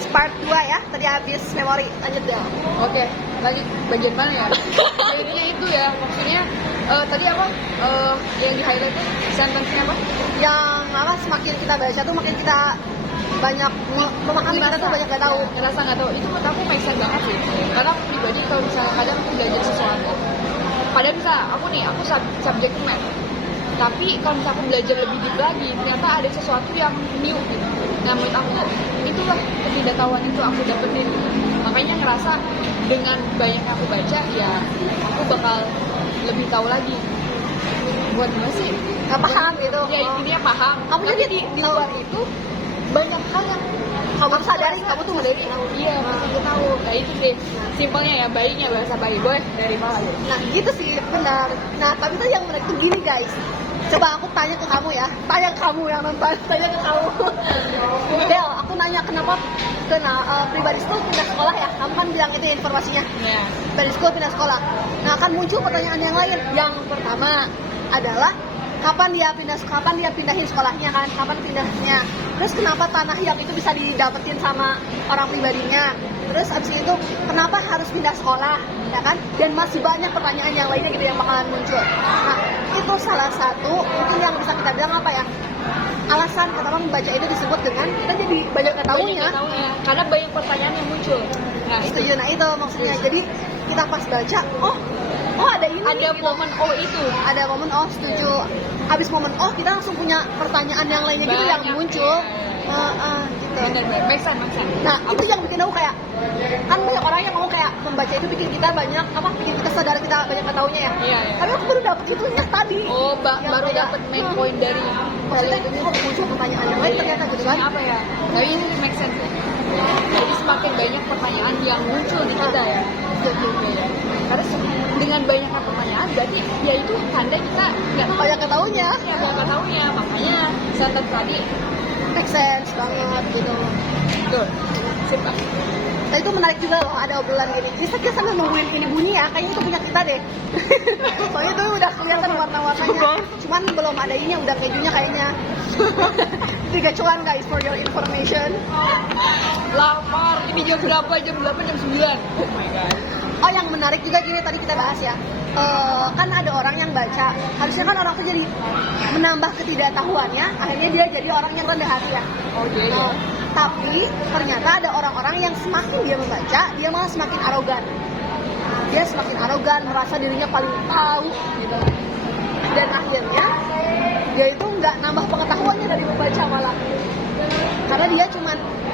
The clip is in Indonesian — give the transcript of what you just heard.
guys, part 2 ya. Tadi habis memori, lanjut deh. Oke, lagi bagian mana ya? Intinya itu ya, maksudnya tadi apa? Yang di highlight sentence-nya apa? Yang apa, semakin kita baca tuh makin kita banyak memahami, kita tuh banyak gak tahu. Ngerasa nggak tahu. Itu menurut aku make sense banget sih. Karena aku pribadi kalau misalnya kadang aku belajar sesuatu, padahal bisa aku subjek math. Tapi kalau misalnya aku belajar lebih deep lagi, ternyata ada sesuatu yang new gitu. Nah menurut aku itulah ketidaktahuan itu aku dapetin. Makanya ngerasa dengan banyak yang aku baca, ya aku bakal lebih tahu lagi. Buat gue sih Gak paham gitu. ya intinya paham. Kamu Tapi jadi di luar itu banyak hal yang kamu sadari, kamu tuh dari iya aku tahu. Nah itu deh simpelnya ya, baiknya bahasa baik boy dari mana. Nah gitu sih, benar. Nah tapi tuh yang menarik tuh gini guys, coba aku tanya ke kamu ya, tanya kamu yang nonton, tanya ke kamu. Del, aku nanya kenapa pribadi school pindah sekolah ya, kamu kan bilang itu informasinya. Ya. Pribadi school pindah sekolah. Nah akan muncul pertanyaan yang lain. Yang pertama adalah kapan dia pindahin sekolahnya kan, kapan pindahnya, terus kenapa tanah yang itu bisa didapetin sama orang pribadinya, terus abis itu kenapa harus pindah sekolah ya kan, dan masih banyak pertanyaan yang lainnya gitu yang bakalan muncul. Nah itu salah satu mungkin yang bisa kita bilang apa ya, alasan kenapa membaca itu disebut dengan kita jadi banyak ketahuinya, Karena banyak pertanyaan yang muncul. Nah itu setuju. Nah itu maksudnya, jadi kita pas baca oh ada ini, ada gitu. momen itu Ada momen setuju. Habis momen kita langsung punya pertanyaan yang lainnya gitu yang muncul. Gitu. Bener-bener make sense. Nah itu yang bikin aku kayak, kan banyak orang yang ngomong kayak membaca itu bikin kita banyak bikin kita sadar kita banyak ketahuinya ya. Iya. Tapi aku baru dapet itunya tadi. Baru dapat main point dari maksudnya kok muncul pertanyaan yang lain ternyata gitu kan. apa ya, tapi ini make sense ya. Jadi semakin banyak pertanyaan yang muncul di kita ya. Karena dengan banyaknya pertanyaan berarti ya itu tanda kita nggak Banyak ketahuinya. ya nggak tahunya. Makanya sentence tadi Make sense banget gitu. betul sip Pak. Nah itu menarik juga loh, ada obrolan gini. Bisa kita sambil nungguin ini bunyi ya, kayaknya itu punya kita deh. Soalnya itu udah kelihatan warna-warnanya. Cuman belum ada ini yang udah kejunya kayaknya. 3 cuan guys, for your information. Lapar, ini jam berapa? Jam 8, jam 9. Oh my god. Oh yang menarik juga gini tadi kita bahas ya. Kan ada orang yang baca, harusnya kan orang tuh jadi menambah ketidaktahuannya, akhirnya dia jadi orang yang rendah hati ya. Oh iya. Tapi ternyata ada orang-orang yang semakin dia membaca, dia malah semakin arogan. Dia semakin arogan, merasa dirinya paling tahu gitu. Dan akhirnya dia itu nggak nambah pengetahuannya dari membaca malah. Karena dia cuman